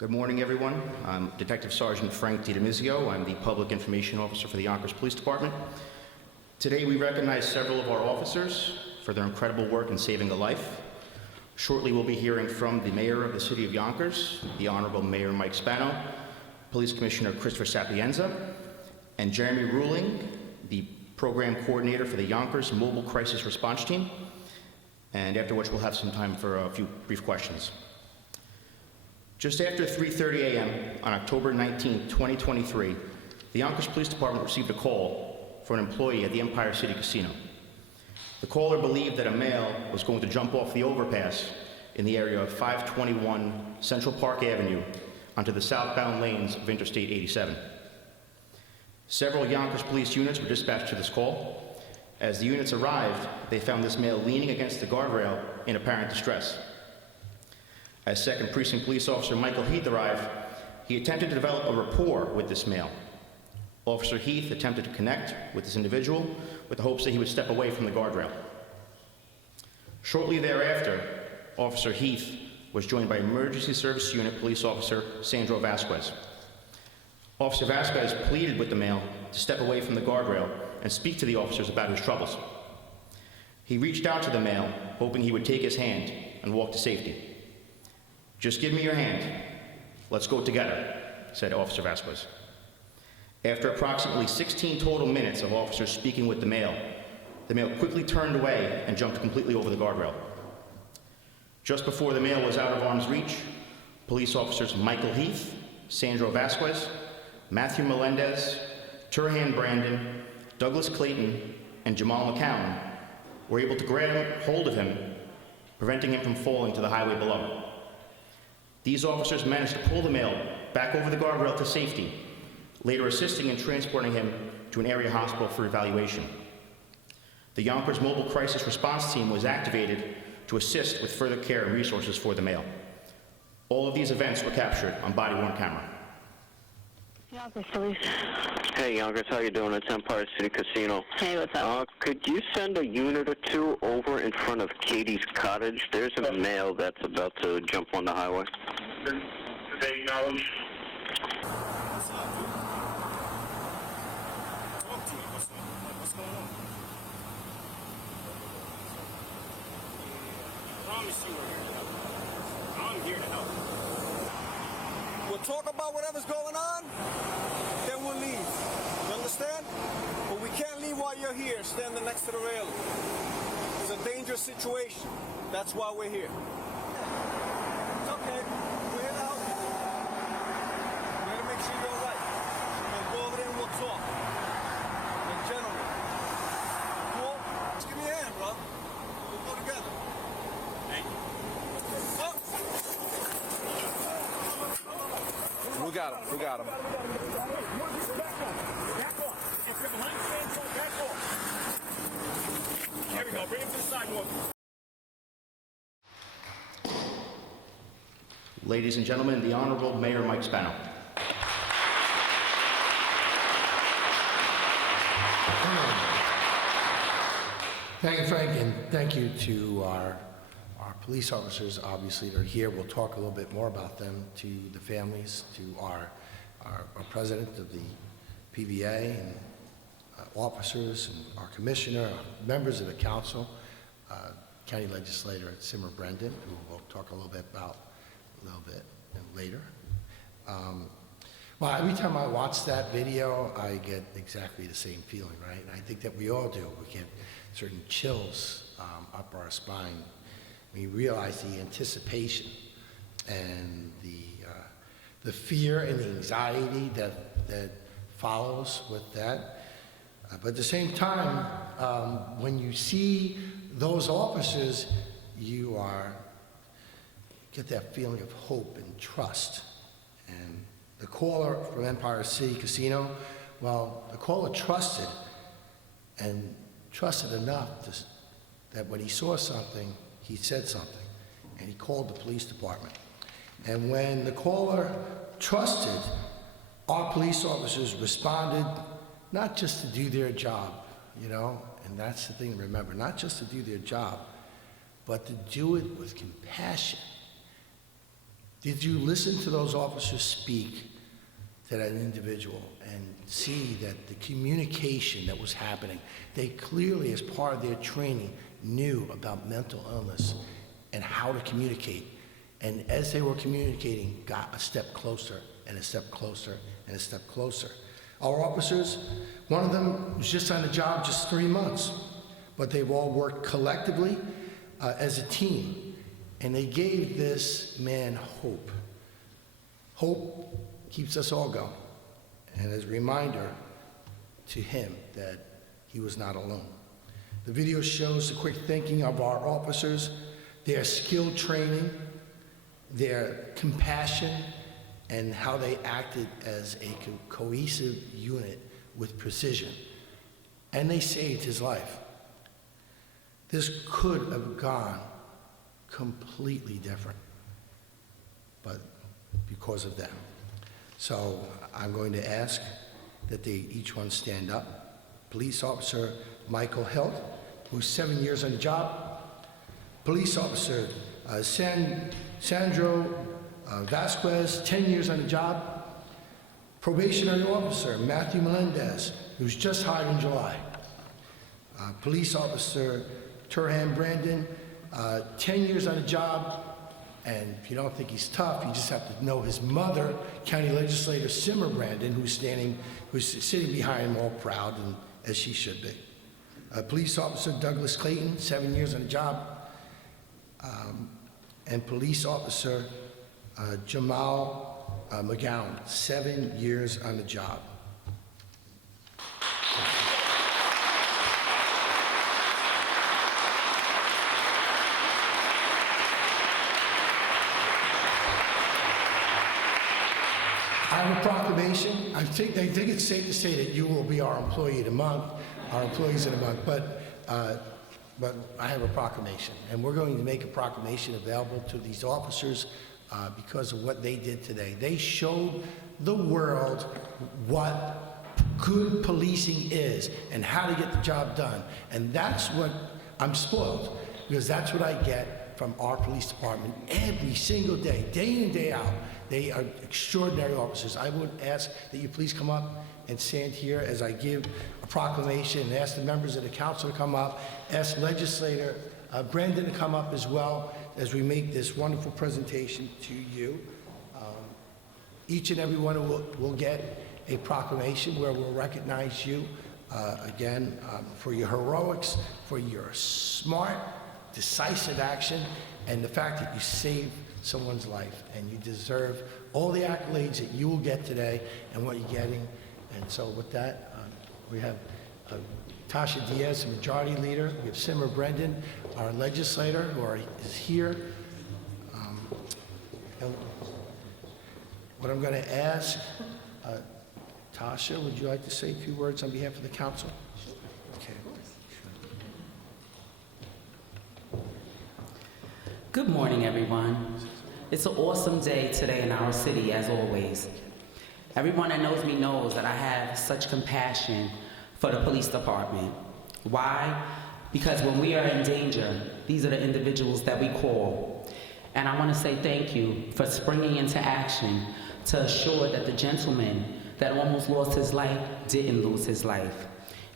Good morning, everyone. I'm Detective Sergeant Frank DiDomizio. I'm the Public Information Officer for the Yonkers Police Department. Today, we recognize several of our officers for their incredible work in saving a life. Shortly, we'll be hearing from the Mayor of the City of Yonkers, the Honorable Mayor Mike Spano, Police Commissioner Christopher Sapienza, and Jeremy Ruling, the Program Coordinator for the Yonkers Mobile Crisis Response Team, and after which we'll have some time for a few brief questions. Just after 3:30 a.m. on October 19, 2023, the Yonkers Police Department received a call for an employee at the Empire City Casino. The caller believed that a male was going to jump off the overpass in the area of 521 Central Park Avenue onto the southbound lanes of Interstate 87. Several Yonkers police units were dispatched to this call. As the units arrived, they found this male leaning against the guardrail in apparent distress. As 2nd Precinct Police Officer Michael Heath arrived, he attempted to develop a rapport with this male. Officer Heath attempted to connect with this individual with the hopes that he would step away from the guardrail. Shortly thereafter, Officer Heath was joined by Emergency Service Unit Police Officer Sandro Vasquez. Officer Vasquez pleaded with the male to step away from the guardrail and speak to the officers about his troubles. He reached out to the male, hoping he would take his hand and walk to safety. "Just give me your hand. Let's go together," said Officer Vasquez. After approximately 16 total minutes of officers speaking with the male quickly turned away and jumped completely over the guardrail. Just before the male was out of arm's reach, police officers Michael Heath, Sandro Vasquez, Matthew Melendez, Turhan Brandon, Douglas Clayton, and Jamal McCown were able to grab hold of him, preventing him from falling to the highway below. These officers managed to pull the male back over the guardrail to safety, later assisting in transporting him to an area hospital for evaluation. The Yonkers Mobile Crisis Response Team was activated to assist with further care and resources for the male. All of these events were captured on body-worn camera. Yonkers Police. Hey, Yonkers, how you doing? It's Empire City Casino. Hey, what's up? Could you send a unit or two over in front of Katie's cottage? There's a male that's about to jump on the highway. They acknowledge. What's going on? I promise you I'm here to help. We'll talk about whatever's going on, then we'll leave. You understand? But we can't leave while you're here, standing next to the railing. It's a dangerous situation. That's why we're here. It's okay. We're here to help you. We're here to make sure you're all right. And go over there and we'll talk. Like gentlemen. Cool? Just give me a hand, bro. We'll go together. Thank you. Oh. We got him. We got him. Here we go. Bring him to the sidewalk. Ladies and gentlemen, the Honorable Mayor Mike Spano. Thank you, Frank, and thank you to our police officers, obviously, that are here. We'll talk a little bit more about them, to the families, to our president of the PVA, and officers, and our commissioner, members of the council, county legislator Simmer Brendan, who we'll talk a little bit about later. Well, every time I watch that video, I get exactly the same feeling, right? And I think that we all do. We get certain chills up our spine. We realize the anticipation and the fear and the anxiety that follows with that. But at the same time, when you see those officers, you get that feeling of hope and trust. And the caller from Empire City Casino, well, the caller trusted enough that when he saw something, he said something, and he called the police department. And when the caller trusted, our police officers responded not just to do their job, and that's the thing to remember, not just to do their job, but to do it with compassion Did you listen to those officers speak to that individual and see that the communication that was happening, they clearly, as part of their training, knew about mental illness and how to communicate. And as they were communicating, got a step closer and a step closer and a step closer. Our officers, one of them was just on the job just 3 months, but they've all worked collectively as a team, and they gave this man hope. Hope keeps us all going, and as a reminder to him that he was not alone. The video shows the quick thinking of our officers, their skill training, their compassion, and how they acted as a cohesive unit with precision. And they saved his life. This could have gone completely different, but because of them. So I'm going to ask that they each one stand up. Police Officer Michael Hilt, who's 7 years on the job. Police Officer Sandro Vasquez, 10 years on the job. Probationary Officer Matthew Melendez, who's just hired in July. Police Officer Turhan Brandon, 10 years on the job, and if you don't think he's tough, you just have to know his mother, County Legislator Simmer Brandon, who's sitting behind him all proud, and as she should be. Police Officer Douglas Clayton, 7 years on the job, and Police Officer Jamal McGowan, 7 years on the job. I have a proclamation. I think it's safe to say that you will be our employee of the month, our employees of the month, but I have a proclamation, and we're going to make a proclamation available to these officers because of what they did today. They showed the world what good policing is and how to get the job done, and that's what I'm spoiled, because that's what I get from our police department every single day, day in, day out. They are extraordinary officers. I would ask that you please come up and stand here as I give a proclamation, and ask the members of the council to come up, ask Legislator Brandon to come up as well as we make this wonderful presentation to you. Each and every one will get a proclamation where we'll recognize you again for your heroics, for your smart, decisive action, and the fact that you saved someone's life, and you deserve all the accolades that you will get today and what you're getting. And so with that, we have Tasha Diaz, the Majority Leader. We have Simmer Brendan, our legislator, is here. And what I'm going to ask, Tasha, would you like to say a few words on behalf of the council? Okay. Good morning, everyone. It's an awesome day today in our city, as always. Everyone that knows me knows that I have such compassion for the police department. Why? Because when we are in danger, these are the individuals that we call. And I want to say thank you for springing into action to assure that the gentleman that almost lost his life didn't lose his life.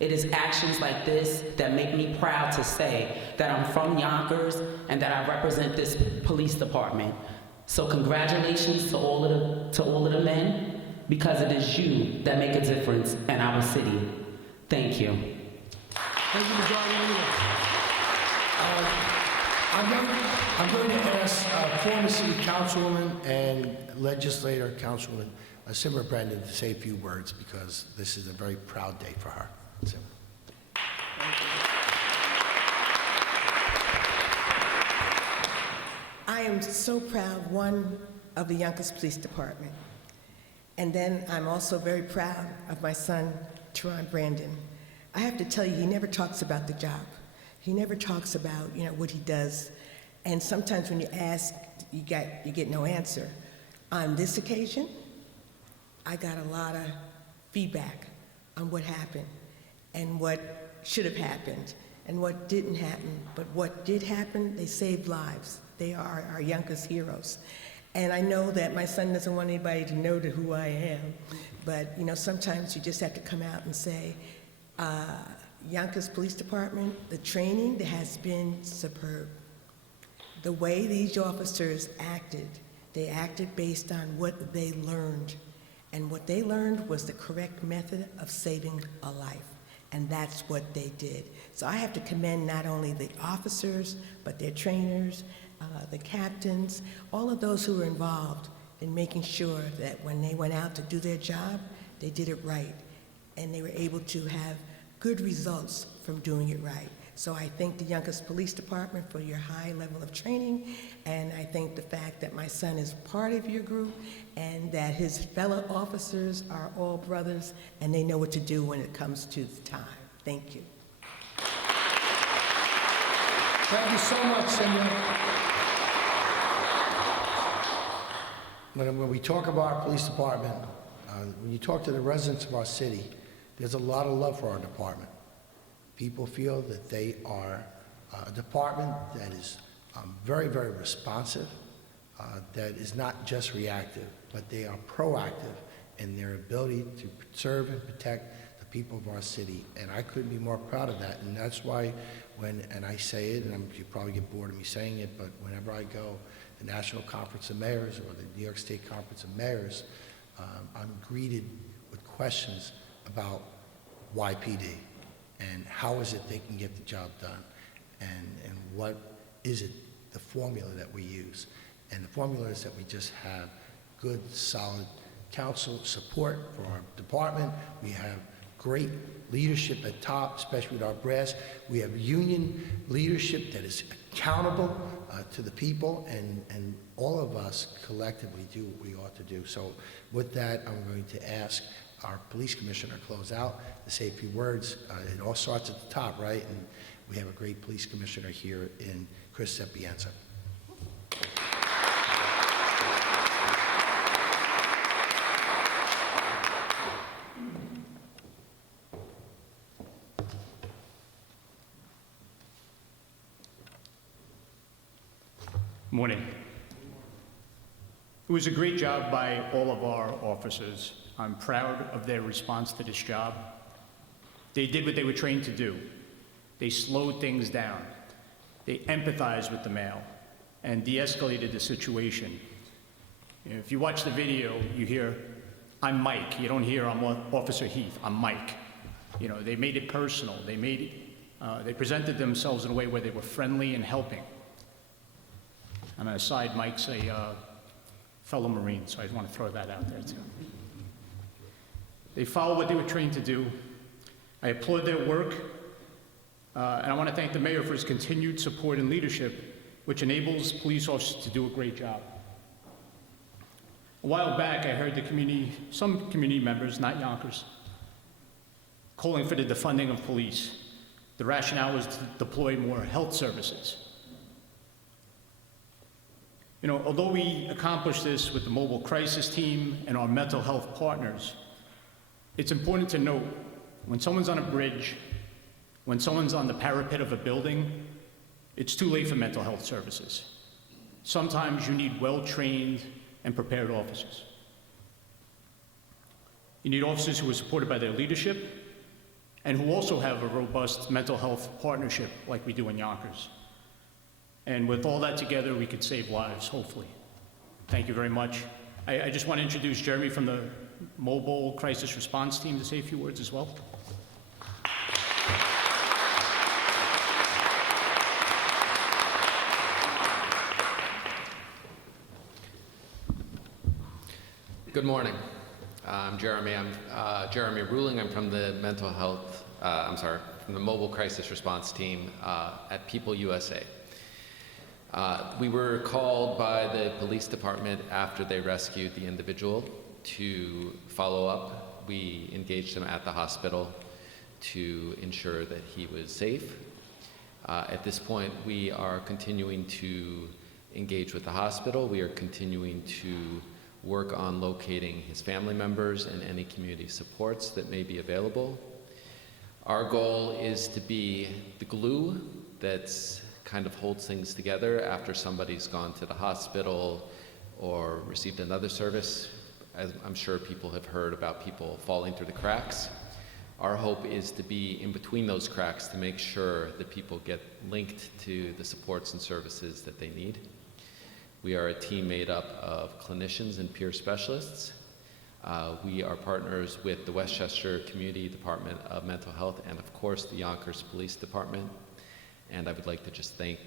It is actions like this that make me proud to say that I'm from Yonkers and that I represent this police department. So congratulations to all of the men, because it is you that make a difference in our city. Thank you. Thank you, Majority Leader. I'm going to ask former City Councilwoman and Legislator Councilwoman Simmer Brendan to say a few words, because this is a very proud day for her. Simmer. I am so proud, one, of the Yonkers Police Department. And then I'm also very proud of my son, Teron Brandon. I have to tell you, he never talks about the job. He never talks about, what he does. And sometimes when you ask, you get no answer. On this occasion, I got a lot of feedback on what happened and what should have happened and what didn't happen. But what did happen, they saved lives. They are our Yonkers heroes. And I know that my son doesn't want anybody to know who I am, but sometimes you just have to come out and say, Yonkers Police Department, the training has been superb. The way these officers acted, they acted based on what they learned. And what they learned was the correct method of saving a life. And that's what they did. So I have to commend not only the officers, but their trainers, the captains, all of those who were involved in making sure that when they went out to do their job, they did it right. And they were able to have good results from doing it right. So I thank the Yonkers Police Department for your high level of training, and I thank the fact that my son is part of your group and that his fellow officers are all brothers and they know what to do when it comes to the time. Thank you. Thank you so much, Cindy. When we talk about our police department, when you talk to the residents of our city, there's a lot of love for our department. People feel that they are a department that is very, very responsive, that is not just reactive, but they are proactive in their ability to serve and protect the people of our city. And I couldn't be more proud of that. And that's why and I say it, and you probably get bored of me saying it, but whenever I go to the National Conference of Mayors or the New York State Conference of Mayors, I'm greeted with questions about YPD. And how is it they can get the job done? And what is it, the formula that we use? And the formula is that we just have good, solid council support for our department. We have great leadership at top, especially with our brass. We have union leadership that is accountable to the people, and all of us collectively do what we ought to do. So with that, I'm going to ask our police commissioner close out to say a few words. It all starts at the top, right? And we have a great police commissioner here in Chris Sapienza. Morning. It was a great job by all of our officers. I'm proud of their response to this job. They did what they were trained to do. They slowed things down. They empathized with the male and de-escalated the situation. If you watch the video, you hear, "I'm Mike." You don't hear, "I'm Officer Heath." "I'm Mike." They made it personal. They presented themselves in a way where they were friendly and helping. On an aside, Mike's a fellow Marine, so I just want to throw that out there too. They followed what they were trained to do. I applaud their work, and I want to thank the mayor for his continued support and leadership, which enables police officers to do a great job. A while back, I heard some community members, not Yonkers, calling for the defunding of police. The rationale was to deploy more health services. Although we accomplished this with the mobile crisis team and our mental health partners, it's important to note, when someone's on a bridge, when someone's on the parapet of a building, it's too late for mental health services. Sometimes you need well-trained and prepared officers. You need officers who are supported by their leadership and who also have a robust mental health partnership like we do in Yonkers. And with all that together, we could save lives, hopefully. Thank you very much. I just want to introduce Jeremy from the Mobile Crisis Response Team to say a few words as well. Good morning. I'm Jeremy. I'm Jeremy Ruling. I'm from the from the Mobile Crisis Response Team at People USA. We were called by the police department after they rescued the individual to follow up. We engaged him at the hospital to ensure that he was safe. At this point, we are continuing to engage with the hospital. We are continuing to work on locating his family members and any community supports that may be available. Our goal is to be the glue that's kind of holds things together after somebody's gone to the hospital, or received another service. As I'm sure people have heard about people falling through the cracks. Our hope is to be in between those cracks to make sure that people get linked to the supports and services that they need. We are a team made up of clinicians and peer specialists. We are partners with the Westchester Community Department of Mental Health and, of course, the Yonkers Police Department. And I would like to just thank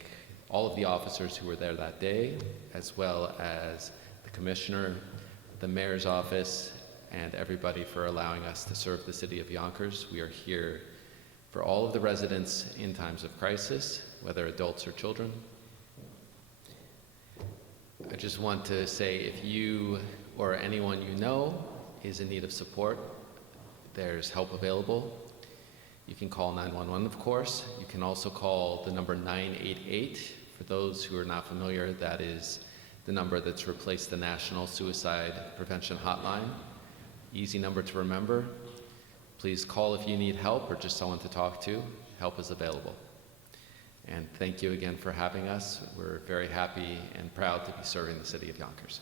all of the officers who were there that day, as well as the commissioner, the mayor's office, and everybody for allowing us to serve the city of Yonkers. We are here for all of the residents in times of crisis, whether adults or children. I just want to say, if you or anyone you know is in need of support, there's help available. You can call 911, of course. You can also call the number 988. For those who are not familiar, that is the number that's replaced the National Suicide Prevention Hotline. Easy number to remember. Please call if you need help or just someone to talk to. Help is available. And thank you again for having us. We're very happy and proud to be serving the city of Yonkers.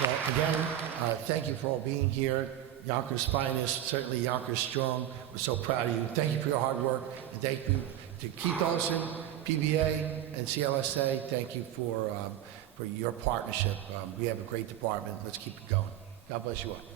Well, again, thank you for all being here. Yonkers finest, certainly Yonkers strong. We're so proud of you. Thank you for your hard work, and thank you to Keith Olson, PBA, and CLSA. Thank you for your partnership. We have a great department. Let's keep it going. God bless you all.